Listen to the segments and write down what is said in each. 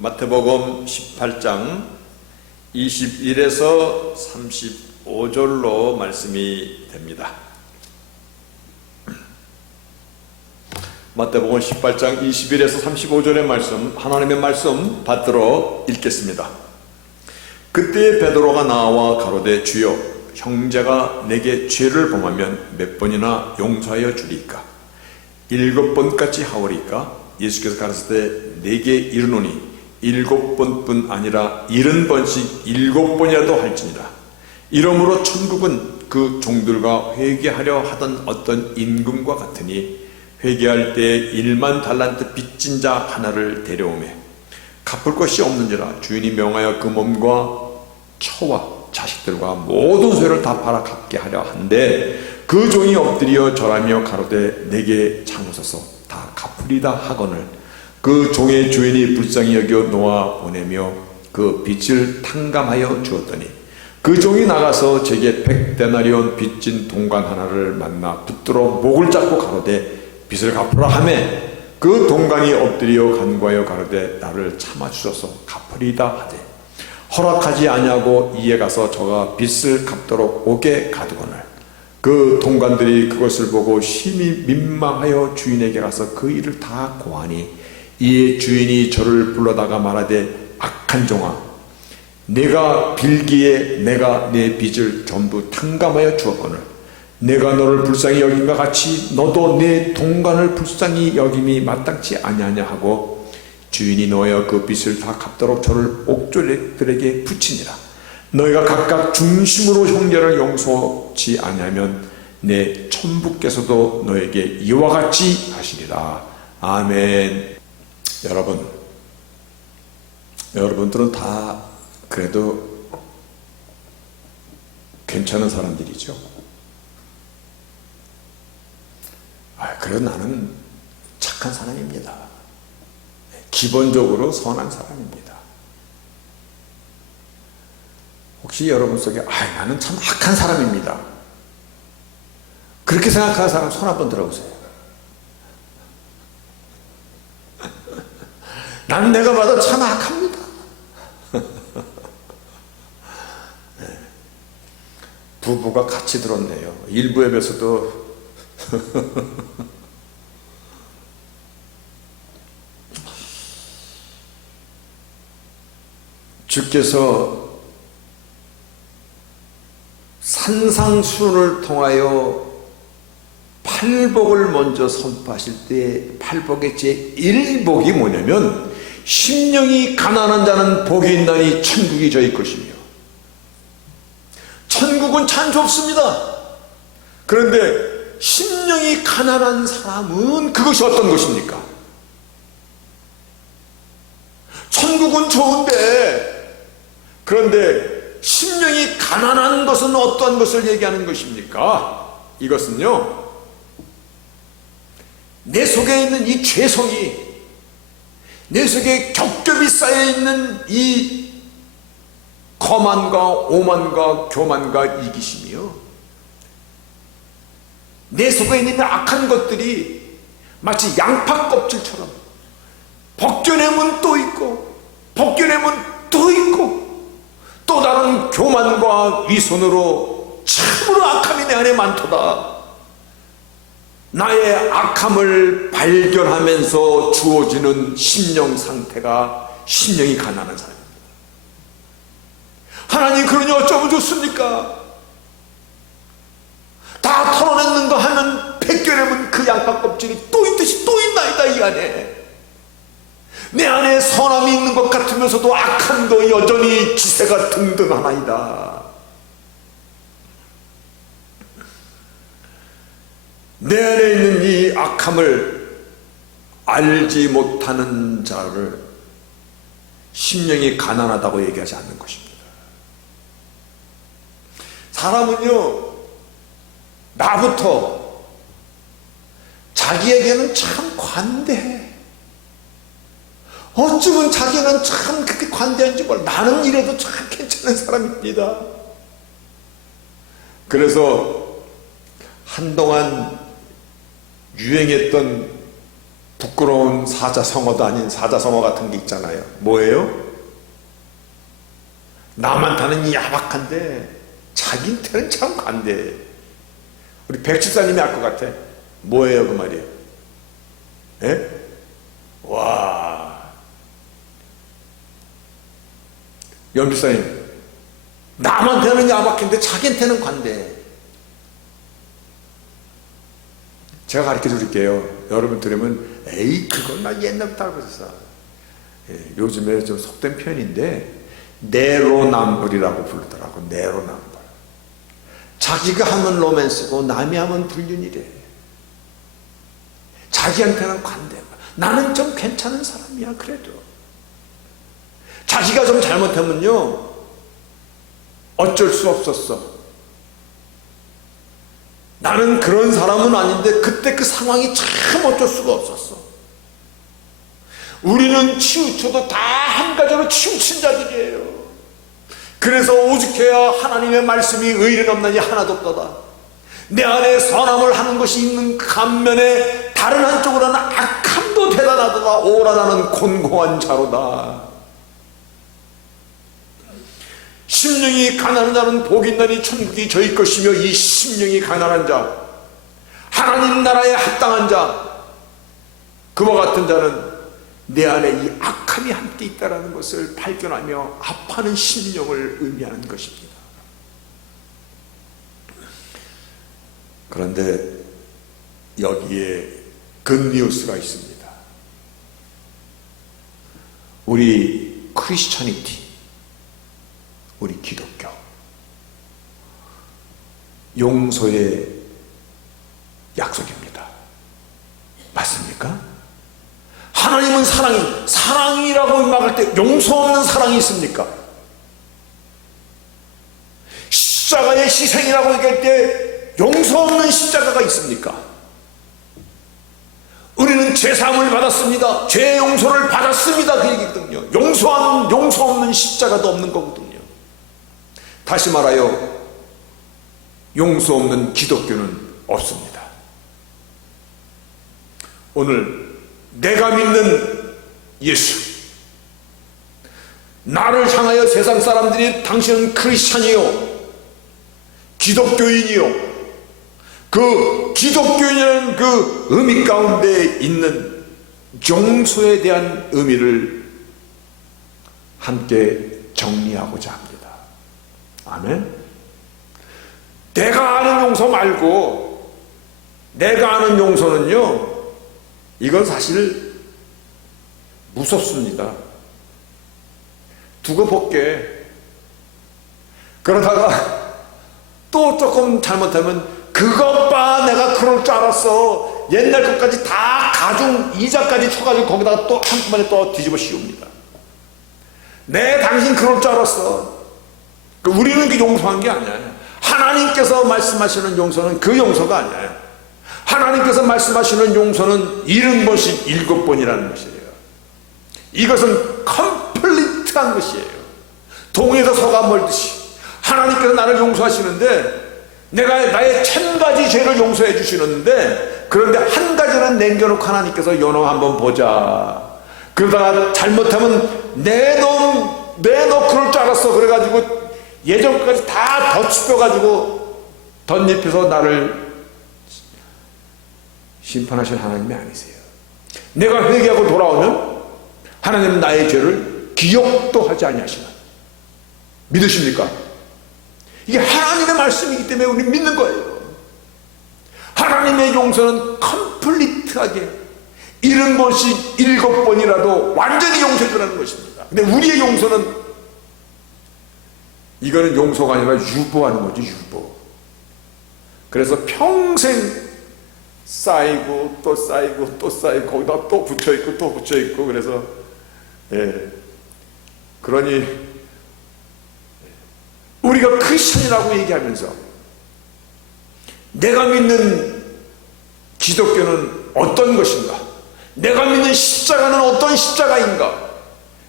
마태복음 18장 21에서 35절로 말씀이 됩니다. 마태복음 18장 21에서 35절의 말씀, 하나님의 말씀 받들어 읽겠습니다. 그때 베드로가 나와 가로되 주여, 형제가 내게 죄를 범하면 몇 번이나 용서하여 주리까? 7번까지 하오리까? 예수께서 가르치되 내게 이르노니 7번뿐 아니라 70번씩 7번이라도 할지니라. 이러므로 천국은 그 종들과 회개하려 하던 어떤 임금과 같으니 회개할 때 1만 달란트 빚진 자 하나를 데려오매 갚을 것이 없는지라 주인이 명하여 그 몸과 처와 자식들과 모든 소유를 다 팔아 갚게 하려 한데 그 종이 엎드려 절하며 가로되 내게 참으소서 다 갚으리다 하거늘 그 종의 주인이 불쌍히 여겨 놓아 보내며 그 빚을 탕감하여 주었더니 그 종이 나가서 제게 100데나리온 빚진 동관 하나를 만나 붙들어 목을 잡고 가로되 빚을 갚으라 하매 그 동관이 엎드려 간구하여 가로되 나를 참아주소서 갚으리다 하되 허락하지 아니하고 이에 가서 저가 빚을 갚도록 옥에 가두거늘 그 동관들이 그것을 보고 심히 민망하여 주인에게 가서 그 일을 다 고하니 이에 주인이 저를 불러다가 말하되 악한 종아, 내가 빌기에 내가 내 빚을 전부 탕감하여 주었거늘 내가 너를 불쌍히 여김과 같이 너도 내 동관을 불쌍히 여김이 마땅치 아니하냐 하고 주인이 놓여 그 빚을 다 갚도록 저를 옥졸들에게 붙이니라. 너희가 각각 중심으로 형제를 용서치 아니하면 내 천부께서도 너에게 이와 같이 하시리라. 아멘. 여러분들은 다 그래도 괜찮은 사람들이죠. 그래도 나는 착한 사람입니다. 기본적으로 선한 사람입니다. 혹시 여러분 속에 나는 참 악한 사람입니다. 그렇게 생각하는 사람 손 한번 들어보세요. 난 내가 봐도 참 악합니다. 네. 부부가 같이 들었네요. 일부에서도 주께서 산상수훈을 통하여 팔복을 먼저 선포하실 때 팔복의 제1복이 뭐냐면 심령이 가난한 자는 복이 있나니 천국이 저희 것이며 천국은 참 좁습니다. 그런데 심령이 가난한 사람은 그것이 어떤 것입니까? 천국은 좋은데 그런데 심령이 가난한 것은 어떠한 것을 얘기하는 것입니까? 이것은요, 내 속에 있는 이 죄성이, 내 속에 겹겹이 쌓여있는 이 거만과 오만과 교만과 이기심이요, 내 속에 있는 악한 것들이 마치 양파 껍질처럼 벗겨내면 또 있고 벗겨내면 또 있고 또 다른 교만과 위선으로 참으로 악함이 내 안에 많도다. 나의 악함을 발견하면서 주어지는 심령 상태가 심령이 가난한 사람입니다. 하나님 그러니 어쩌면 좋습니까? 다 털어냈는가 하면 벗겨내면 그 양파 껍질이 또 있듯이 또 있나이다. 이 안에 내 안에 선함이 있는 것 같으면서도 악함도 여전히 기세가 등등하나이다. 내 안에 있는 이 악함을 알지 못하는 자를 심령이 가난하다고 얘기하지 않는 것입니다. 사람은요, 나부터 자기에게는 참 관대해. 어쩌면 자기는 참 그렇게 관대한지 몰라. 나는 이래도 참 괜찮은 사람입니다. 그래서 한동안 유행했던 부끄러운 사자성어도 아닌 사자성어 같은 게 있잖아요. 뭐예요? 남한테는 야박한데 자기한테는 참 관대해. 우리 백집사님이 알 것 같아. 뭐예요 그 말이에요? 예? 와, 연비사님, 남한테는 야박한데 자기한테는 관대해. 제가 가르쳐 드릴게요. 여러분 들으면 에이 그건 나 옛날부터 알고 있었어. 예, 요즘에 좀 속된 표현인데 내로남불이라고 부르더라고. 내로남불. 자기가 하면 로맨스고 남이 하면 불륜이래. 자기한테는 관대. 나는 좀 괜찮은 사람이야 그래도. 자기가 좀 잘못하면요 어쩔 수 없었어. 나는 그런 사람은 아닌데 그때 그 상황이 참 어쩔 수가 없었어. 우리는 치우쳐도 다 한 가지로 치우친 자들이에요. 그래서 오죽해야 하나님의 말씀이 의인 없나니 하나도 없도다. 내 안에 선함을 하는 것이 있는 반면에 다른 한쪽으로는 악함도 대단하도다. 오라 나는 곤고한 자로다. 심령이 가난한 자는 복이 있나니 천국이 저희 것이며, 이 심령이 가난한 자, 하나님 나라에 합당한 자, 그와 같은 자는 내 안에 이 악함이 함께 있다는 것을 발견하며 아파하는 심령을 의미하는 것입니다. 그런데 여기에 굿뉴스가 있습니다. 우리 크리스천이티, 우리 기독교, 용서의 약속입니다. 맞습니까? 하나님은 사랑이라고 말할 때 용서 없는 사랑이 있습니까? 십자가의 희생이라고 얘기할 때 용서 없는 십자가가 있습니까? 우리는 죄사함을 받았습니다. 죄 용서를 받았습니다. 그 얘기거든요. 용서 없는 십자가도 없는 거거든요. 다시 말하여 용서 없는 기독교는 없습니다. 오늘 내가 믿는 예수, 나를 향하여 세상 사람들이 당신은 크리스찬이요, 기독교인이요, 그 기독교인이라는 그 의미 가운데 있는 용서에 대한 의미를 함께 정리하고자 합니다. 아멘. 내가 아는 용서 말고, 내가 아는 용서는요, 이건 사실 무섭습니다. 두고 볼게. 그러다가 또 조금 잘못하면 그것 봐, 내가 그럴 줄 알았어. 옛날 것까지 다 가중 이자까지 쳐가지고 거기다가 또 한꺼번에 또 뒤집어 씌웁니다. 네, 당신 그럴 줄 알았어. 우리는 그 용서한 게 아니야. 하나님께서 말씀하시는 용서는 그 용서가 아니야. 하나님께서 말씀하시는 용서는 70번씩 7번이라는 것이에요. 이것은 컴플리트한 것이에요. 동에서 서가 멀듯이 하나님께서 나를 용서하시는데, 내가 나의 1000가지 죄를 용서해 주시는데, 그런데 한 가지는 남겨놓고 하나님께서 요놈 한번 보자. 그러다가 잘못하면 너 그럴 줄 알았어. 그래가지고 예전까지 다 덧씹혀가지고 덧입혀서 나를 심판하실 하나님이 아니세요. 내가 회개하고 돌아오면 하나님은 나의 죄를 기억도 하지 아니하시나. 믿으십니까? 이게 하나님의 말씀이기 때문에 우리 믿는 거예요. 하나님의 용서는 컴플리트하게 70번씩 7번이라도 완전히 용서해 주라는 것입니다. 근데 우리의 용서는, 이거는 용서가 아니라 유보하는 거죠. 유보. 그래서 평생 쌓이고 또 쌓이고 또 쌓이고 거기다 또 붙여있고 또 붙여있고. 그래서 그러니 우리가 크리스천이라고 얘기하면서 내가 믿는 기독교는 어떤 것인가, 내가 믿는 십자가는 어떤 십자가인가,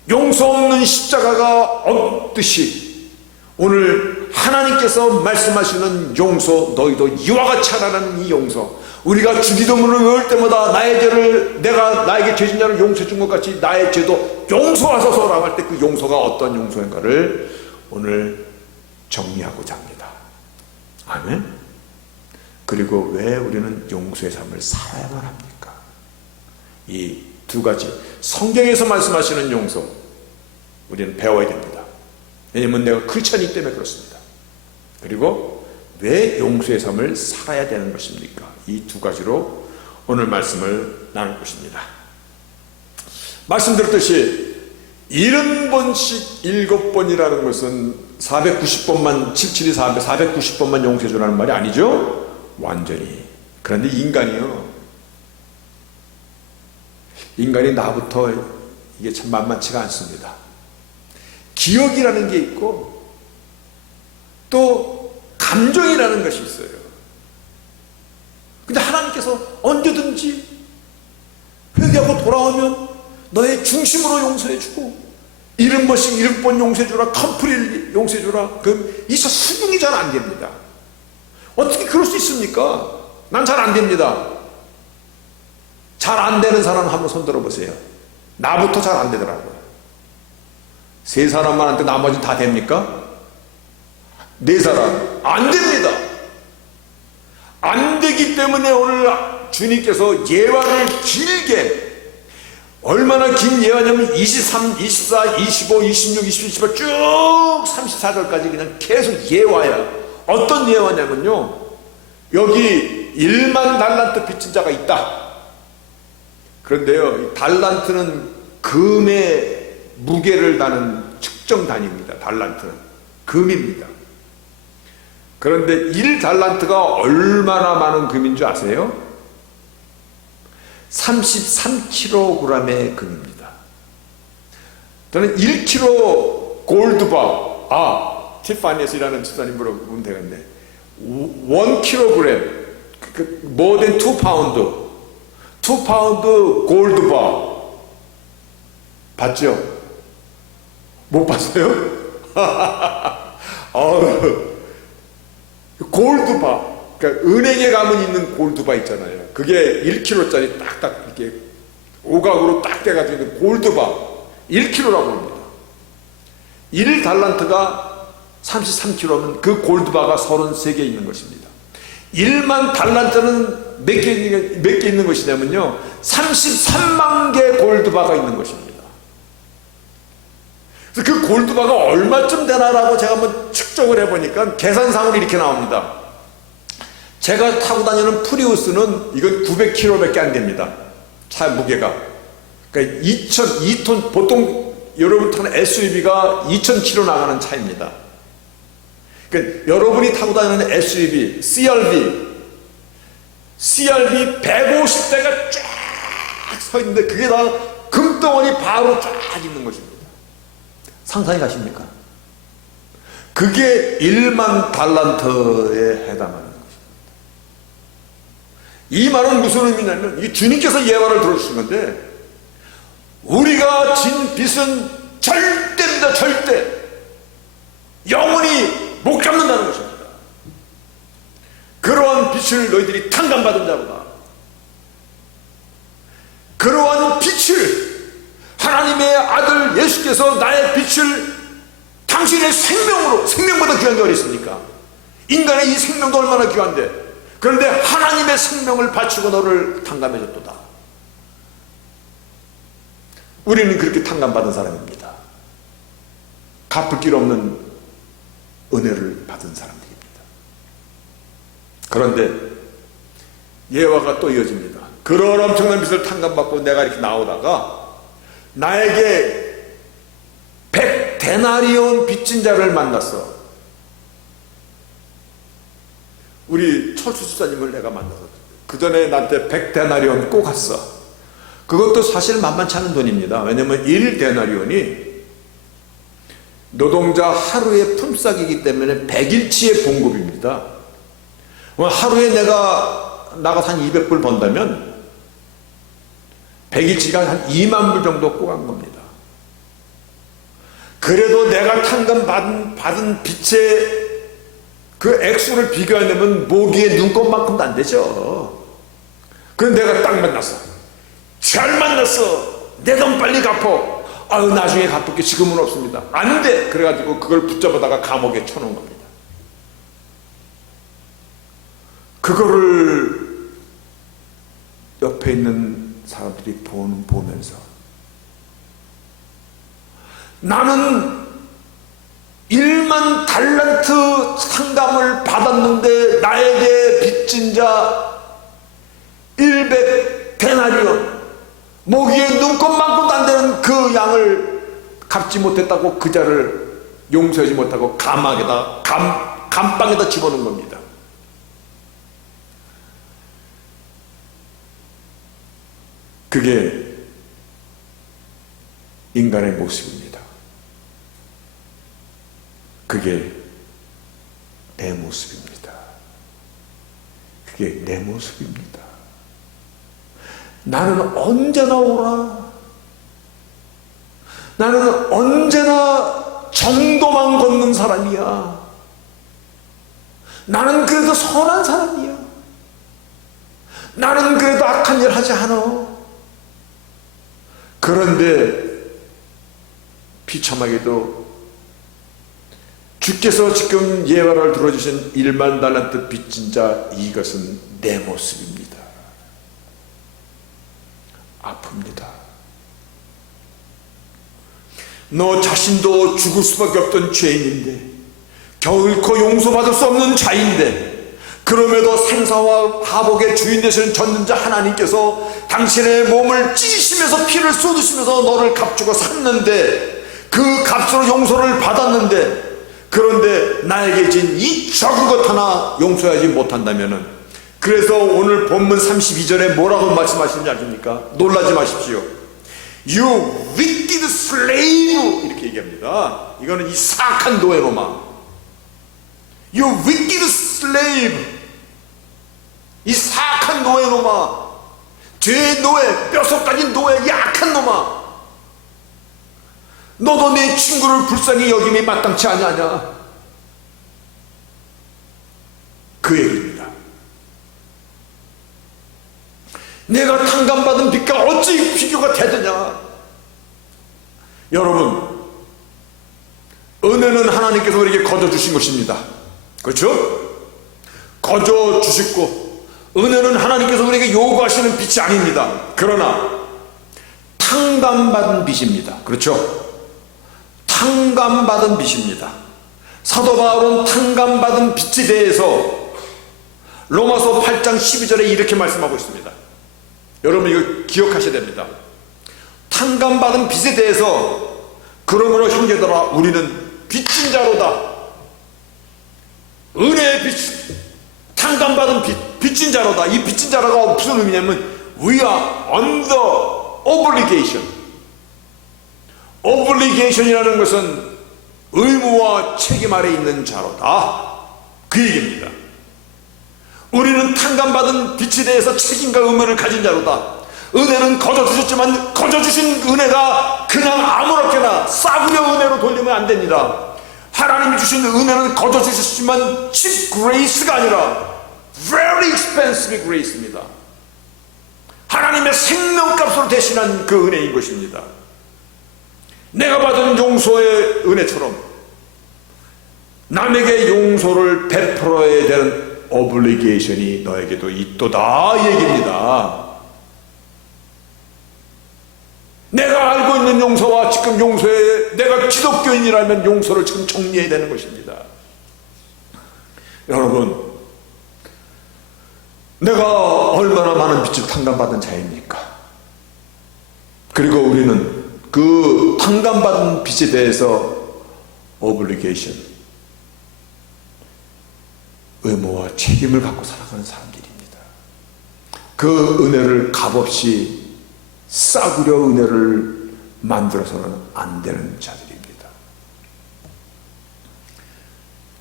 용서 없는 십자가가 없듯이 오늘 하나님께서 말씀하시는 용서, 너희도 이와 같이 하라는 이 용서, 우리가 주기도문을 외울 때마다 나의 죄를 내가 나에게 죄진 자를 용서해 준 것 같이 나의 죄도 용서하소서라고 할 때 그 용서가 어떤 용서인가를 오늘 정리하고자 합니다. 아멘. 그리고 왜 우리는 용서의 삶을 살아야만 합니까? 이 두 가지 성경에서 말씀하시는 용서 우리는 배워야 됩니다. 왜냐하면 내가 크리스천이기 때문에 그렇습니다. 그리고 왜 용서의 삶을 살아야 되는 것입니까? 이 두 가지로 오늘 말씀을 나눌 것입니다. 말씀드렸듯이 70번씩 7번이라는 것은 490번만 772 490번만 용서해 주라는 말이 아니죠. 완전히. 그런데 인간이 나부터 이게 참 만만치가 않습니다. 기억이라는 게 있고 또 감정이라는 것이 있어요. 근데 하나님께서 언제든지 회개하고 돌아오면 너의 중심으로 용서해주고 70번씩 7번 용서해주라, 컴플릿 용서해주라. 이 수긍이 잘 안 됩니다. 어떻게 그럴 수 있습니까? 난 잘 안 됩니다. 잘 안 되는 사람 한번 손 들어보세요. 나부터 잘 안 되더라고요. 세 사람만 한테 나머지 다 됩니까? 네 사람 안 됩니다. 안 되기 때문에 오늘 주님께서 예화를 길게, 얼마나 긴 예화냐면 23, 24, 25, 26, 27, 28 쭉 34절까지 그냥 계속 예화야. 어떤 예화냐면요, 여기 1만 달란트 빚진 자가 있다. 그런데요, 이 달란트는 금의 무게를 다는 측정 단위입니다. 달란트는 금입니다. 그런데 1달란트가 얼마나 많은 금인 줄 아세요? 33kg의 금입니다. 저는 1kg 골드바, 티파니에서 일하는 집사님 물어보면 되겠네. 1kg, more than 2파운드, 2파운드 골드바 봤죠? 못 봤어요? 골드바, 그러니까 은행에 가면 있는 골드바 있잖아요. 그게 1kg짜리 딱딱 이렇게 오각으로 딱 돼가지고 있는 골드바 1kg라고 합니다. 1달란트가 33kg면 그 골드바가 33개 있는 것입니다. 1만 달란트는 몇 개 있는 것이냐면요, 33만 개 골드바가 있는 것입니다. 그래서 그 골드바가 얼마쯤 되나라고 제가 한번 측정을 해보니까 계산상으로 이렇게 나옵니다. 제가 타고 다니는 프리우스는 이건 900kg밖에 안 됩니다. 차 무게가. 그러니까 2톤, 보통 여러분 타는 SUV가 2000km 나가는 차입니다. 그러니까 여러분이 타고 다니는 SUV, CRV 150대가 쫙 서 있는데 그게 다 금덩어리 바로 쫙 있는 것입니다. 상상이 가십니까? 그게 1만 달란트에 해당하는 것입니다. 이 말은 무슨 의미냐면, 이 주님께서 예화를 들어주신 건데, 우리가 진 빚은 절대입니다. 절대. 영원히 못 갚는다는 것입니다. 그러한 빚을 너희들이 탕감받은 자로다. 그러한 빚을 하나님의 아들 예수께서 나의 빚을 당신의 생명으로, 생명보다 귀한 게 어디 있습니까? 인간의 이 생명도 얼마나 귀한데, 그런데 하나님의 생명을 바치고 너를 탕감해줬도다. 우리는 그렇게 탕감받은 사람입니다. 갚을 길 없는 은혜를 받은 사람들입니다. 그런데 예화가 또 이어집니다. 그런 엄청난 빚을 탕감받고 내가 이렇게 나오다가 나에게 100데나리온 빚진 자를 만났어. 우리 철수 집사님을 내가 만나서 그 전에 나한테 100데나리온 꼭 갔어. 그것도 사실 만만치 않은 돈입니다. 왜냐면 1데나리온이 노동자 하루의 품삯이기 때문에 100일치의 봉급입니다. 하루에 내가 나가서 한 200불 번다면 100일치가 한 2만 불 정도 꼬간 겁니다. 그래도 내가 탕감받은 빚의 그 액수를 비교하려면 모기의 눈곱만큼도 안 되죠. 그런데 내가 딱 만났어. 잘 만났어. 내 돈 빨리 갚어. 아유, 나중에 갚을게. 지금은 없습니다. 안 돼. 그래가지고 그걸 붙잡아다가 감옥에 쳐놓은 겁니다. 그거를 옆에 있는 사람들이 보면서 나는 1만 달란트 상담을 받았는데 나에게 빚진 자 100데나리온, 모기에 눈곱만큼도 안 되는 그 양을 갚지 못했다고 그 자를 용서하지 못하고 감방에다 집어넣은 겁니다. 그게 인간의 모습입니다. 그게 내 모습입니다. 그게 내 모습입니다. 나는 언제나 오라. 나는 언제나 정도만 걷는 사람이야. 나는 그래도 선한 사람이야. 나는 그래도 악한 일 하지 않아. 그런데 비참하게도 주께서 지금 예화를 들어주신 1만 달란트 빚진 자, 이것은 내 모습입니다. 아픕니다. 너 자신도 죽을 수밖에 없던 죄인인데, 결코 용서받을 수 없는 자인데, 그럼에도 생사와 화복의 주인 되시는 전능자 하나님께서 당신의 몸을 찢으시면서 피를 쏟으시면서 너를 값주고 샀는데, 그 값으로 용서를 받았는데, 그런데 나에게 진 이 적은 것 하나 용서하지 못한다면은, 그래서 오늘 본문 32절에 뭐라고 말씀하시는지 아십니까? 놀라지 마십시오. You wicked slave, 이렇게 얘기합니다. 이거는 이 사악한 노예놈아. You wicked slave, 이 사악한 노예놈아, 죄의 노예, 뼛속 까진 노예, 약한 놈아, 너도 내 친구를 불쌍히 여김이 마땅치 아니하냐, 그 얘기입니다. 내가 탕감받은 빚과 어찌 비교가 되느냐. 여러분, 은혜는 하나님께서 우리에게 거저주신 것입니다. 그렇죠? 거저주시고, 은혜는 하나님께서 우리에게 요구하시는 빚이 아닙니다. 그러나 탕감받은 빚입니다. 그렇죠? 탕감받은 빚입니다. 사도 바울은 탕감받은 빚에 대해서 로마서 8장 12절에 이렇게 말씀하고 있습니다. 여러분, 이거 기억하셔야 됩니다. 탕감받은 빚에 대해서, 그러므로 형제들아, 우리는 빚진 자로다. 은혜의 빚, 탕감받은 빚진 자로다. 이 빚진 자로가 무슨 의미냐면, we are under obligation. obligation이라는 것은 의무와 책임 아래 있는 자로다, 그 얘기입니다. 우리는 탕감받은 빚에 대해서 책임과 의무를 가진 자로다. 은혜는 거저주셨지만 거저주신 은혜가 그냥 아무렇게나 싸구려 은혜로 돌리면 안 됩니다. 하나님이 주신 은혜는 거저주셨지만 cheap grace가 아니라 very expensive grace입니다. 하나님의 생명값으로 대신한 그 은혜인 것입니다. 내가 받은 용서의 은혜처럼 남에게 용서를 베풀어야 되는 오블리게이션이 너에게도 있도다, 이 얘기입니다. 내가 알고 있는 용서와 지금 용서에, 내가 기독교인이라면 용서를 지금 정리해야 되는 것입니다. 여러분, 내가 얼마나 많은 빚을 탕감받은 자입니까? 그리고 우리는 그 탕감받은 빚에 대해서 오블리게이션, 의무와 책임을 갖고 살아가는 사람들입니다. 그 은혜를 값없이 싸구려 은혜를 만들어서는 안 되는 자들입니다.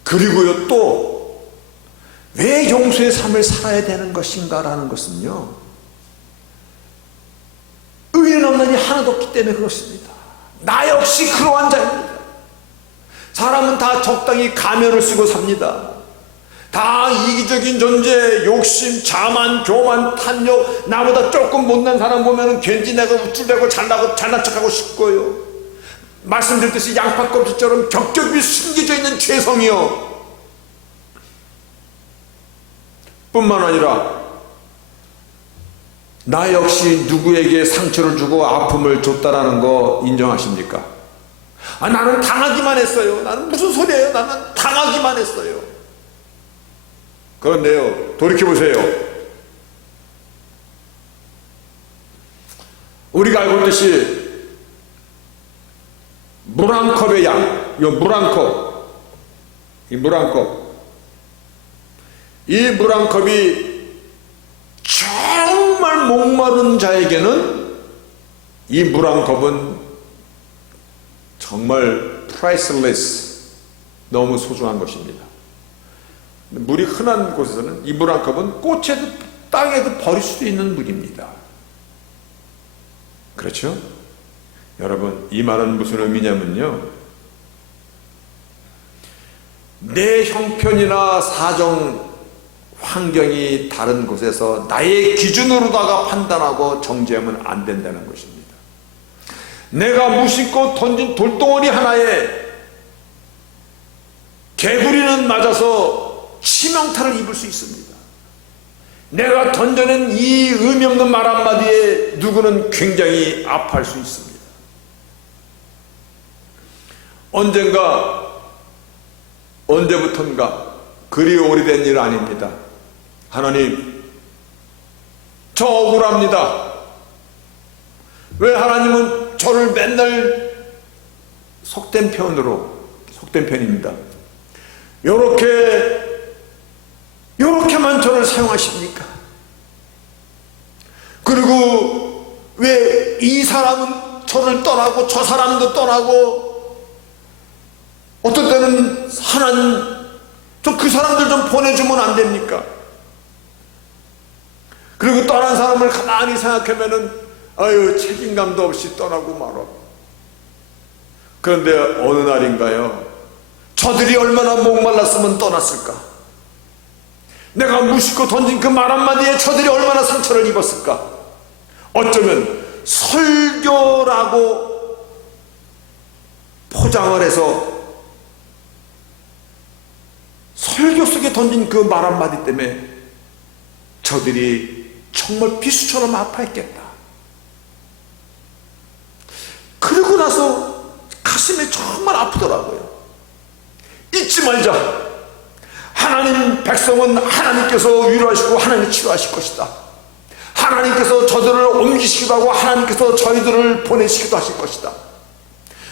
그리고요, 또 왜 용서의 삶을 살아야 되는 것인가라는 것은요, 의인 없는 이 하나도 없기 때문에 그렇습니다. 나 역시 그러한 자입니다. 사람은 다 적당히 가면을 쓰고 삽니다. 다 이기적인 존재, 욕심, 자만, 교만, 탐욕, 나보다 조금 못난 사람 보면 괜히 내가 우쭐대고 잘난 척하고 싶고요. 말씀드렸듯이 양파껍질처럼 겹겹이 숨겨져 있는 죄성이요. 뿐만 아니라 나 역시 누구에게 상처를 주고 아픔을 줬다라는 거 인정하십니까? 나는 당하기만 했어요. 나는 무슨 소리예요? 나는 당하기만 했어요. 그런데요, 돌이켜보세요. 우리가 알고 있듯이 물 한 컵의 양, 이 물 한 컵, 이 물 한 컵, 이 물 한 컵이 정말 목마른 자에게는 이 물 한 컵은 정말 priceless, 너무 소중한 것입니다. 물이 흔한 곳에서는 이 물 한 컵은 꽃에도 땅에도 버릴 수도 있는 물입니다. 그렇죠? 여러분, 이 말은 무슨 의미냐면요, 내 형편이나 사정, 환경이 다른 곳에서 나의 기준으로다가 판단하고 정죄하면 안 된다는 것입니다. 내가 무심코 던진 돌덩어리 하나에 개구리는 맞아서 치명타를 입을 수 있습니다. 내가 던져낸 이 의미 없는 말 한마디에 누구는 굉장히 아파할 수 있습니다. 언젠가 언제부턴가 그리 오래된 일 아닙니다. 하나님, 저 억울합니다. 왜 하나님은 저를 맨날 속된 편입니다. 요렇게만 저를 사용하십니까? 그리고 왜 이 사람은 저를 떠나고 저 사람도 떠나고 어떤 때는 하나님 좀 그 사람들 좀 보내주면 안 됩니까? 그리고 떠난 사람을 가만히 생각하면은 책임감도 없이 떠나고 말아. 그런데 어느 날인가요? 저들이 얼마나 목말랐으면 떠났을까? 내가 무심코 던진 그 말 한마디에 저들이 얼마나 상처를 입었을까? 어쩌면 설교라고 포장을 해서 설교 속에 던진 그 말 한마디 때문에 저들이 정말 비수처럼 아파했겠다. 그러고 나서 가슴이 정말 아프더라고요. 잊지 말자. 하나님 백성은 하나님께서 위로하시고 하나님이 치료하실 것이다. 하나님께서 저들을 옮기시기도 하고 하나님께서 저희들을 보내시기도 하실 것이다.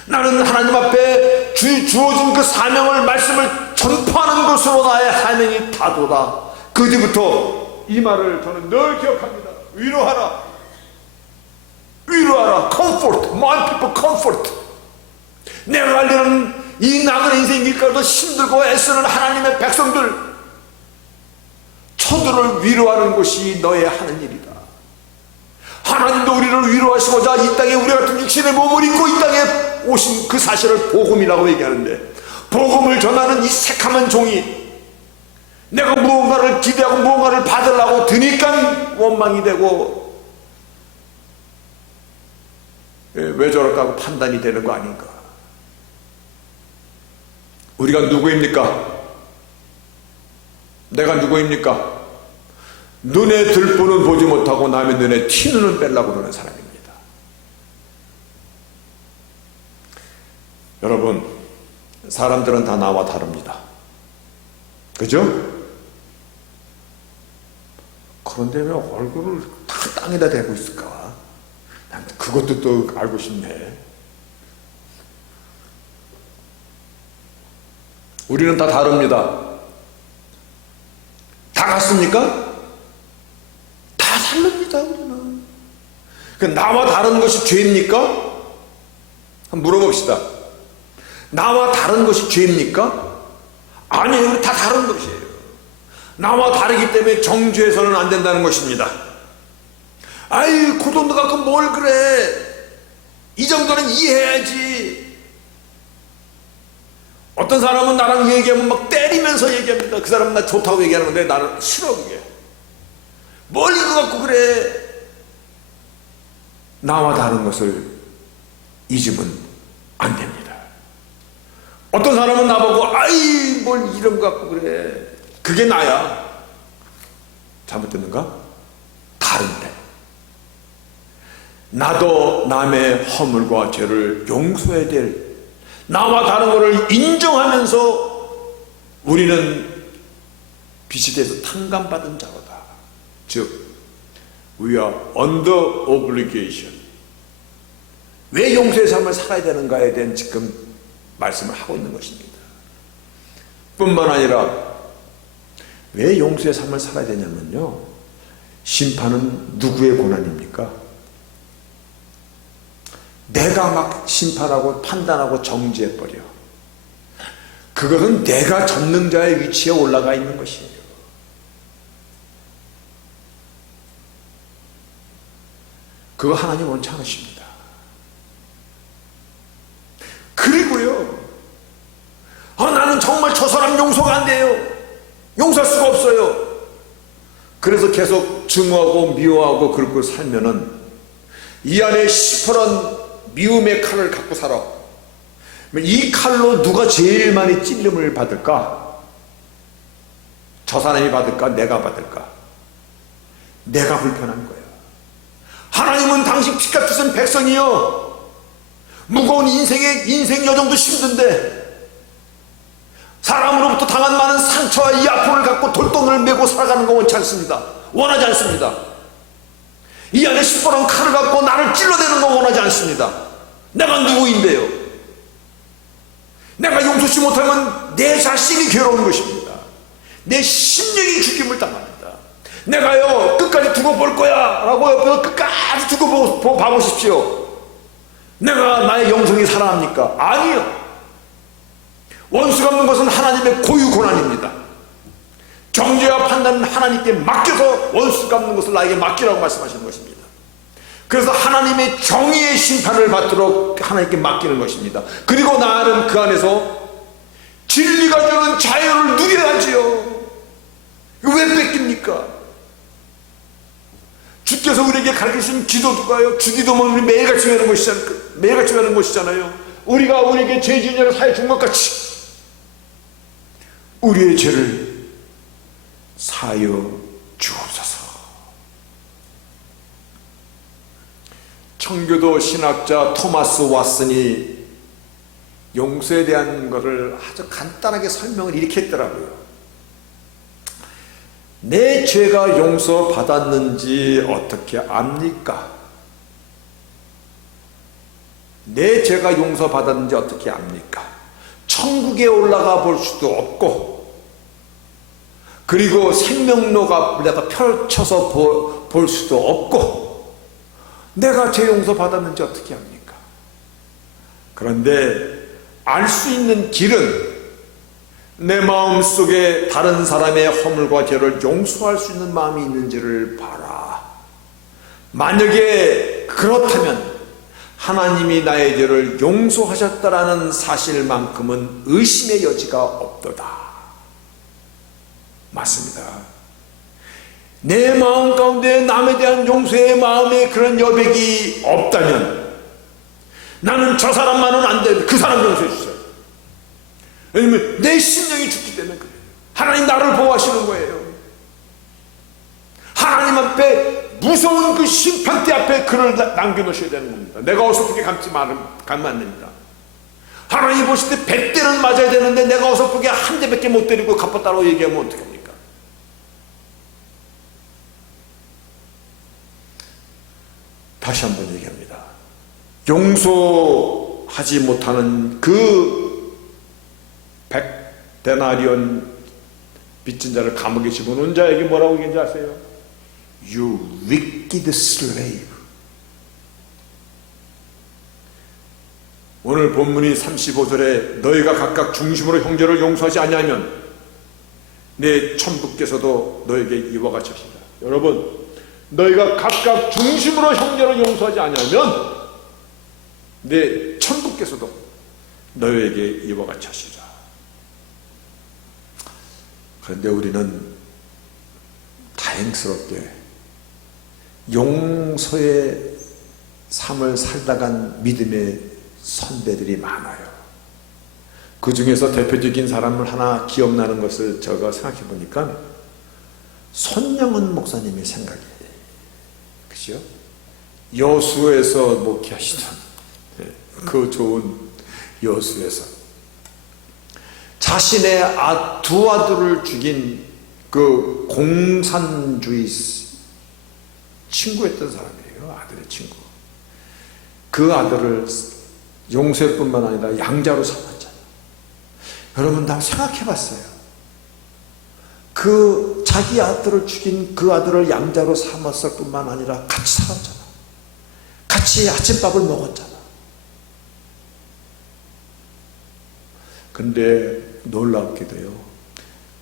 나는 하나님 앞에 주어진 그 사명을, 말씀을 전파하는 것으로 나의 사명이 다도다. 그 뒤부터 이 말을 저는 늘 기억합니다. 위로하라. comfort, my people comfort. 내가 알려는 이 나그네 인생 길가도 힘들고 애쓰는 하나님의 백성들, 저들을 위로하는 것이 너의 하는 일이다. 하나님도 우리를 위로하시고자 이 땅에 우리 같은 육신의 몸을 입고 이 땅에 오신 그 사실을 복음이라고 얘기하는데, 복음을 전하는 이 새카만 종이 내가 무언가를 기대하고 무언가를 받으려고 드니까 원망이 되고 왜 저럴까 하고 판단이 되는 거 아닌가. 우리가 누구입니까? 내가 누구입니까? 눈에 들보는 보지 못하고 남의 눈에 티눈을 빼려고 그러는 사람입니다. 여러분, 사람들은 다 나와 다릅니다. 그죠? 그런데 왜 얼굴을 다 땅에다 대고 있을까? 난 그것도 또 알고 싶네. 우리는 다 다릅니다. 다 같습니까? 다 다릅니다. 우리는. 나와 다른 것이 죄입니까? 한번 물어봅시다. 나와 다른 것이 죄입니까? 아니에요. 다 다른 것이에요. 나와 다르기 때문에 정죄해서는 안 된다는 것입니다. 아이, 그 정도 갖고 뭘 그래. 이 정도는 이해해야지. 어떤 사람은 나랑 얘기하면 막 때리 때리면서 얘기합니다. 그 사람은 나 좋다고 얘기하는 건데 나는 싫어. 그게 뭘 이거 갖고 그래. 나와 다른 것을 잊으면 안 됩니다. 어떤 사람은 나보고 아이 뭘 이런 거 갖고 그래. 그게 나야. 잘못됐는가? 다른데. 나도 남의 허물과 죄를 용서해야 될, 나와 다른 것을 인정하면서 우리는 빛이 돼서 탕감받은 자로다. 즉 we are under obligation. 왜 용서의 삶을 살아야 되는가에 대한 지금 말씀을 하고 있는 것입니다. 뿐만 아니라 왜 용서의 삶을 살아야 되냐면요, 심판은 누구의 고난입니까? 내가 막 심판하고 판단하고 정지해버려. 그것은 내가 전능자의 위치에 올라가 있는 것이에요. 그거 하나님 원치 않으십니다. 그리고요, 나는 정말 저 사람 용서가 안 돼요. 용서할 수가 없어요. 그래서 계속 증오하고 미워하고 그렇게 살면은 이 안에 시퍼런 미움의 칼을 갖고 살아. 이 칼로 누가 제일 많이 찔림을 받을까? 저 사람이 받을까? 내가 받을까? 내가 불편한 거예요. 하나님은 당신 피값 주신 백성이요, 무거운 인생 여정도 힘든데 사람으로부터 당한 많은 상처와 이 아픔을 갖고 돌덩이를 메고 살아가는 거 원치 않습니다. 원하지 않습니다. 이 안에 시퍼런 칼을 갖고 나를 찔러대는 거 원하지 않습니다. 내가 누구인데요? 내가 용서치 못하면 내 자신이 괴로운 것입니다. 내 심령이 죽임을 당합니다. 내가요 끝까지 두고 볼 거야 라고 옆에서 끝까지 두고 봐보십시오. 내가 나의 영성이 살아납니까? 아니요. 원수가 없는 것은 하나님의 고유 고난입니다. 정죄와 판단은 하나님께 맡겨서 원수가 없는 것을 나에게 맡기라고 말씀하시는 것입니다. 그래서 하나님의 정의의 심판을 받도록 하나님께 맡기는 것입니다. 그리고 나는 그 안에서 진리가 주는 자유를 누려야지요. 왜 뺏깁니까? 주께서 우리에게 가르치신 기도도가요, 주기도면 우리 매일같이 하는 것이잖아요. 우리가 우리에게 죄 지은 자를 사해 준 것 같이 우리의 죄를 사하여 주옵소서. 청교도 신학자 토마스 왓슨이 용서에 대한 것을 아주 간단하게 설명을 이렇게 했더라고요. 내 죄가 용서받았는지 어떻게 압니까? 내 죄가 용서받았는지 어떻게 압니까? 천국에 올라가 볼 수도 없고, 그리고 생명록 내가 펼쳐서 볼 수도 없고, 내가 죄 용서받았는지 어떻게 합니까? 그런데 알 수 있는 길은 내 마음 속에 다른 사람의 허물과 죄를 용서할 수 있는 마음이 있는지를 봐라. 만약에 그렇다면 하나님이 나의 죄를 용서하셨다라는 사실만큼은 의심의 여지가 없도다. 맞습니다. 내 마음 가운데 남에 대한 용서의 마음에 그런 여백이 없다면 나는 저 사람만은 안 돼, 그 사람 용서해 주세요. 왜냐면 내 심령이 죽기 때문에 그래요. 하나님 나를 보호하시는 거예요. 하나님 앞에 무서운 그 심판대 앞에 그를 남겨놓으셔야 되는 겁니다. 내가 어설프게 가면 안 됩니다. 하나님 보실 때 100대는 맞아야 되는데 내가 어설프게 한 대밖에 못 때리고 갚았다고 얘기하면 어떡합니까? 다시 한번 얘기합니다. 용서하지 못하는 그 100데나리온 빚진 자를 감옥에 집어넣은 자에게 뭐라고 얘기했는지 아세요? You wicked slave. 오늘 본문이 35절에 너희가 각각 중심으로 형제를 용서하지 아니하면 내 천부께서도 너에게 이와 같이 하시리라. 여러분, 너희가 각각 중심으로 형제를 용서하지 아니하면 내 천부께서도 너희에게 이와 같이 하시리라. 그런데 우리는 다행스럽게 용서의 삶을 살다간 믿음의 선배들이 많아요. 그 중에서 대표적인 사람을 하나 기억나는 것을 제가 생각해 보니까 손영은 목사님의 생각이 그죠? 여수에서 목회하시던 그 좋은 여수에서 자신의 두 아들을 죽인 그 공산주의 친구였던 사람이에요. 아들의 친구. 그 아들을 용서할 뿐만 아니라 양자로 삼았잖아요. 여러분 다 생각해 봤어요. 그 자기 아들을 죽인 그 아들을 양자로 삼았을 뿐만 아니라 같이 살았잖아. 같이 아침밥을 먹었잖아. 근데 놀랍게도요,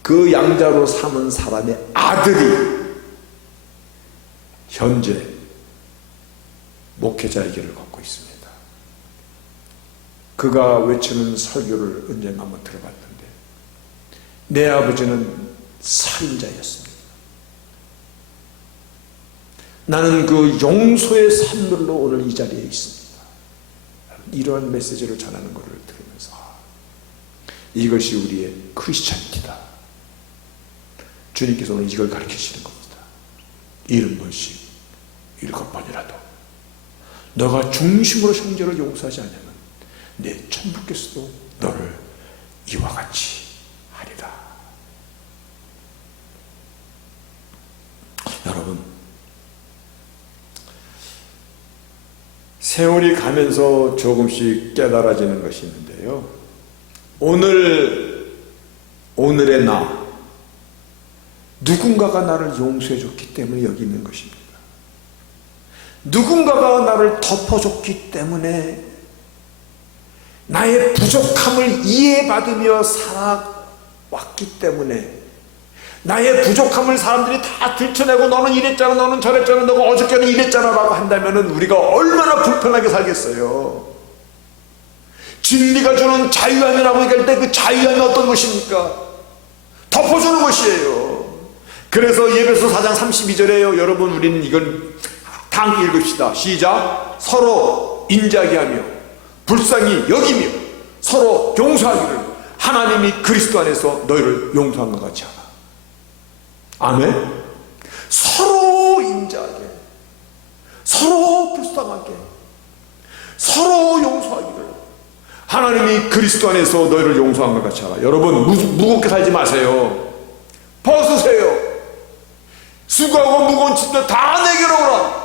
그 양자로 삼은 사람의 아들이 현재 목회자의 길을 걷고 있습니다. 그가 외치는 설교를 언젠가 한번 들어봤는데, 내 아버지는 살인자였습니다. 나는 그 용서의 산물로 오늘 이 자리에 있습니다. 이러한 메시지를 전하는 것을 들으면서 이것이 우리의 크리스찬이다. 주님께서 오늘 이걸 가르치시는 겁니다. 70번씩 7번이라도 너가 중심으로 형제를 용서하지 않으면 내 천부께서도 너를 이와 같이 하리라. 여러분, 세월이 가면서 조금씩 깨달아지는 것이 있는데요, 오늘의 나, 누군가가 나를 용서해 줬기 때문에 여기 있는 것입니다. 누군가가 나를 덮어줬기 때문에 나의 부족함을 이해받으며 살아왔기 때문에, 나의 부족함을 사람들이 다 들춰내고 너는 이랬잖아, 너는 저랬잖아, 너가 어저께는 이랬잖아 라고 한다면 우리가 얼마나 불편하게 살겠어요. 진리가 주는 자유함이라고 얘기할 때 그 자유함이 어떤 것입니까? 덮어주는 것이에요. 그래서 예배소 4장 32절에요. 여러분, 우리는 이걸 다 함께 읽읍시다. 시작. 서로 인자하게 하며 불쌍히 여기며 서로 용서하기를 하나님이 그리스도 안에서 너희를 용서한 것 같이 하라. 아멘. 서로 인자하게, 서로 불쌍하게, 서로 용서하기를 하나님이 그리스도 안에서 너희를 용서한 것 같이 하라. 여러분, 무겁게 살지 마세요. 벗으세요. 수고하고 무거운 짐들 다 내게로 오라.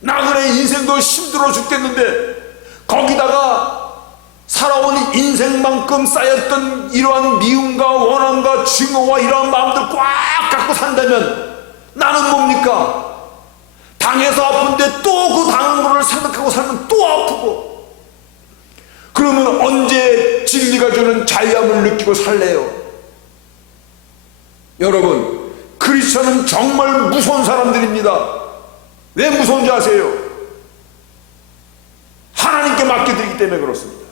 나그네 인생도 힘들어 죽겠는데 거기다가 살아온 인생만큼 쌓였던 이러한 미움과 원함과 증오와 이러한 마음들 꽉 갖고 산다면 나는 뭡니까? 당해서 아픈데 또 그 당한 거를 생각하고 살면 또 아프고, 그러면 언제 진리가 주는 자유함을 느끼고 살래요? 여러분, 크리스천은 정말 무서운 사람들입니다. 왜 무서운지 아세요? 하나님께 맡겨드리기 때문에 그렇습니다.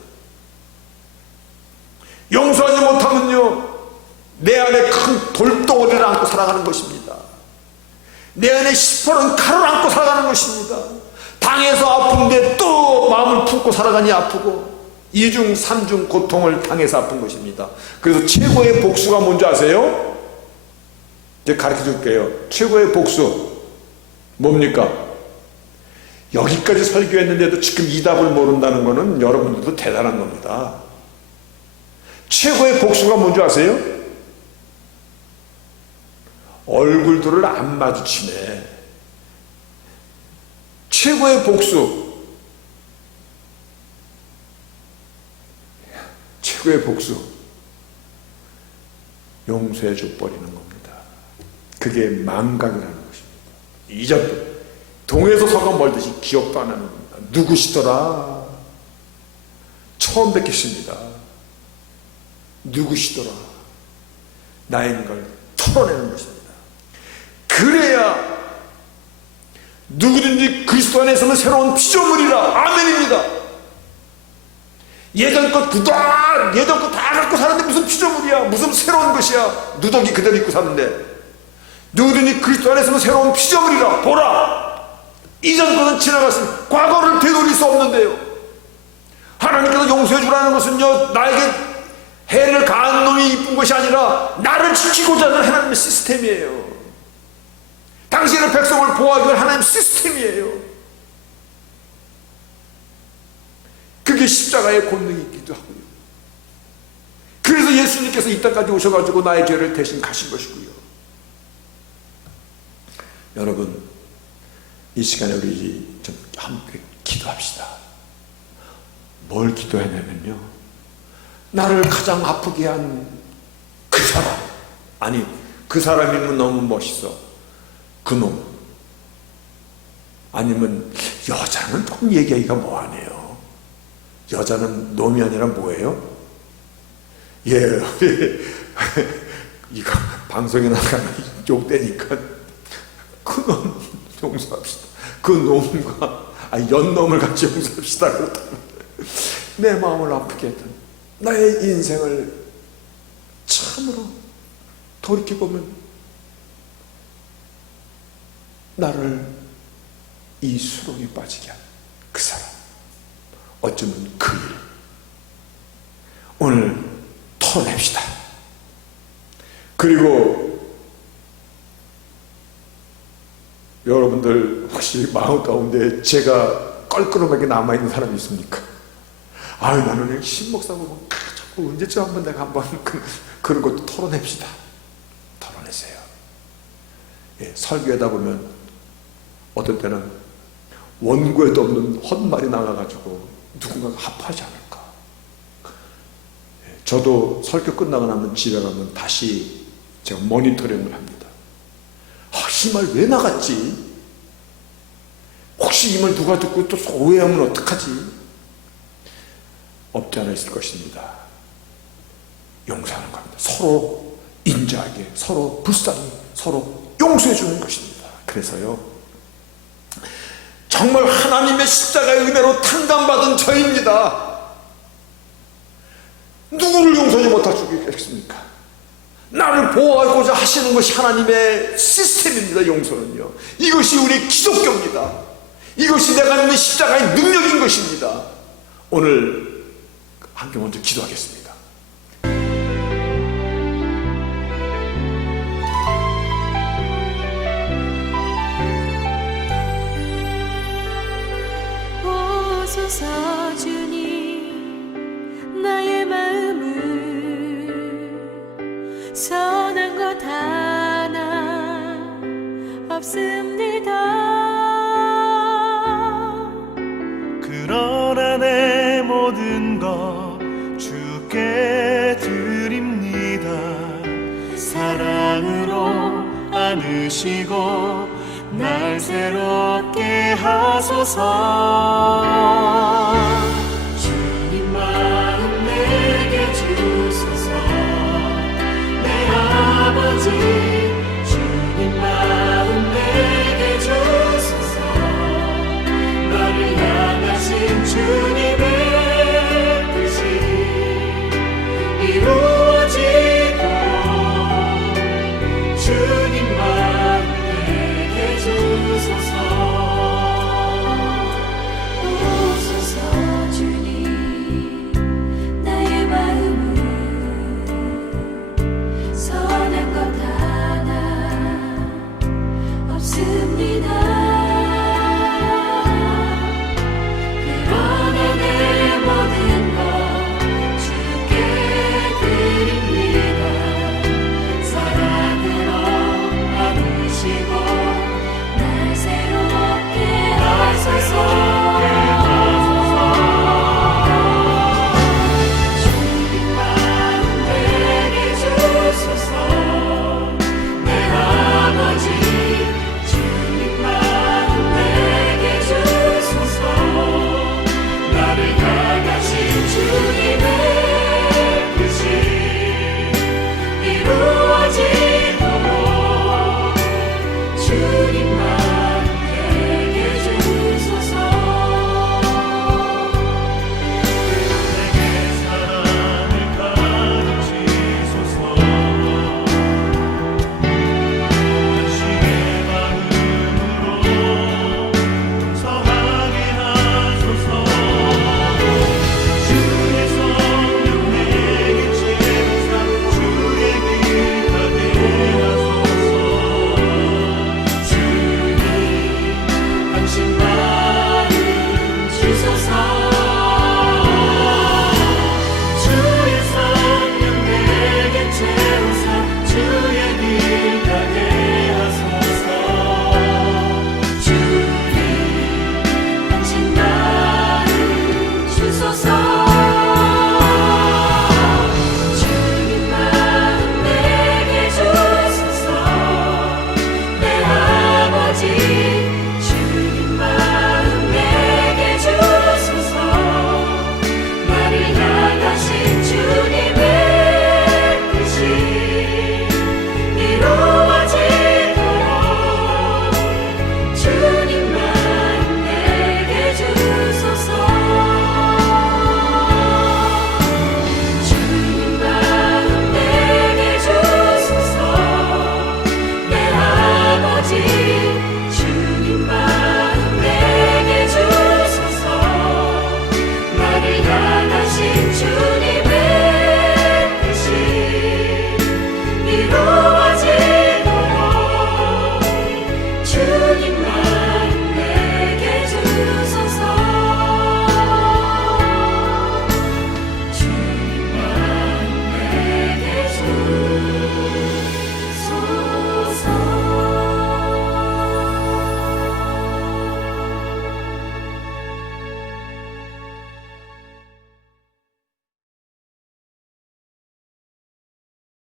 용서하지 못하면요, 내 안에 큰 돌덩어리를 안고 살아가는 것입니다. 내 안에 시퍼런 칼을 안고 살아가는 것입니다. 당해서 아픈데 또 마음을 품고 살아가니 아프고, 이중 삼중 고통을 당해서 아픈 것입니다. 그래서 최고의 복수가 뭔지 아세요? 이제 가르쳐 줄게요. 최고의 복수 뭡니까? 여기까지 설교했는데도 지금 이 답을 모른다는 것은 여러분들도 대단한 겁니다. 최고의 복수가 뭔지 아세요? 얼굴들을 안 마주치네. 최고의 복수, 최고의 복수, 용서해 줘버리는 겁니다. 그게 망각이라는 것입니다. 잊어버려. 동에서 서가 멀듯이 기억도 안 하는 겁니다. 누구시더라? 처음 뵙겠습니다. 누구시더라? 나인 걸 털어내는 것입니다. 그래야 누구든지 그리스도 안에서는 새로운 피조물이라. 아멘입니다. 예전 것 구다 예전 거 다 갖고 사는데 무슨 피조물이야, 무슨 새로운 것이야. 누더기 그대로 입고 사는데 누구든지 그리스도 안에서는 새로운 피조물이라. 보라, 이전 것은 지나갔으니 과거를 되돌릴 수 없는데요. 하나님께서 용서해 주라는 것은요, 나에게 해를 가한 놈이 이쁜 것이 아니라 나를 지키고자 하는 하나님의 시스템이에요. 당신의 백성을 보호하기 위한 하나님의 시스템이에요. 그게 십자가의 권능이기도 하고요. 그래서 예수님께서 이 땅까지 오셔가지고 나의 죄를 대신 가신 것이고요. 여러분, 이 시간에 우리 좀 함께 기도합시다. 뭘 기도했냐면요, 나를 가장 아프게 한 그 사람, 아니 그 사람이면 너무 멋있어, 그놈, 아니면 여자는 좀 얘기하기가 뭐하네요. 여자는 놈이 아니라 뭐예요? 예, 이거 방송에 나가면 욕되니까 그놈 용서합시다. 그 놈과 연놈을 같이 용서합시다. 그렇다면 내 마음을 아프게 했던 나의 인생을 참으로 돌이켜보면 나를 이 수렁에 빠지게 한 그 사람, 어쩌면 그 일, 오늘 털어냅시다. 그리고 여러분들 혹시 마음 가운데 제가 껄끄러하게 남아있는 사람이 있습니까? 아유, 나는 신목사 보면 자꾸 언제쯤 한번 내가 한번 그런 것도 털어냅시다. 털어내세요. 예, 설교하다 보면 어떨 때는 원고에도 없는 헛말이 나가가지고 누군가가 아파하지 않을까. 예, 저도 설교 끝나고 나면 집에 가면 다시 제가 모니터링을 합니다. 이 말 왜 나갔지? 혹시 이 말 누가 듣고 또 오해하면 어떡하지? 없지 않아 있을 것입니다. 용서하는 겁니다. 서로 인자하게, 서로 불쌍히, 서로 용서해 주는 것입니다. 그래서요, 정말 하나님의 십자가의 은혜로 탕감받은 저입니다. 누구를 용서하지 못할 수 있겠습니까? 나를 보호하고자 하시는 것이 하나님의 시스템입니다. 용서는요, 이것이 우리 기독교입니다. 이것이 내가 믿는 십자가의 능력인 것입니다. 오늘 함께 먼저 기도하겠습니다. 보소서 주님, 나의 마음을 선한 것 하나 없습니다. 그러나 내 모든 것 주께 드립니다. 사랑으로 안으시고 날 새롭게 하소서.